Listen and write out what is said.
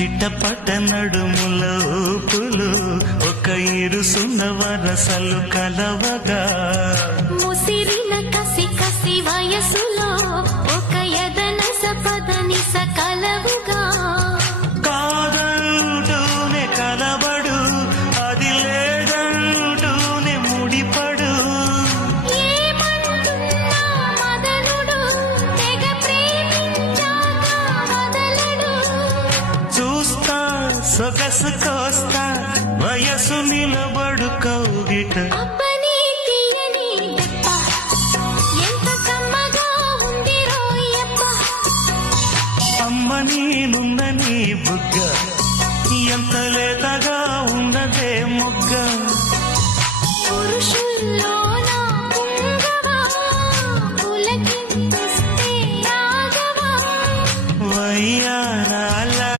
చిట్టపట్ట నడుముల ఊపులు ఒక ఇరుసున్న వరసలు కలవగా ముసిరిన కసి కసి వయసులో ఒక యదన సపదని సకలవుగా కాదంటూనే కలబడు అది లేదంటూనే ముడిపడు ఏమంటున్నా మదనుడు తెగ ప్రేమించాక వదలడు చూస్తా సొగసు కోస్తా వయసు నిలబడు కౌగిట అబ్బని తీయని దెబ్బ ఎంత కమ్మగా ఉంది రోయప్ప అమ్మ నేనున్న నీ బుగ్గ ఎంత లేతగా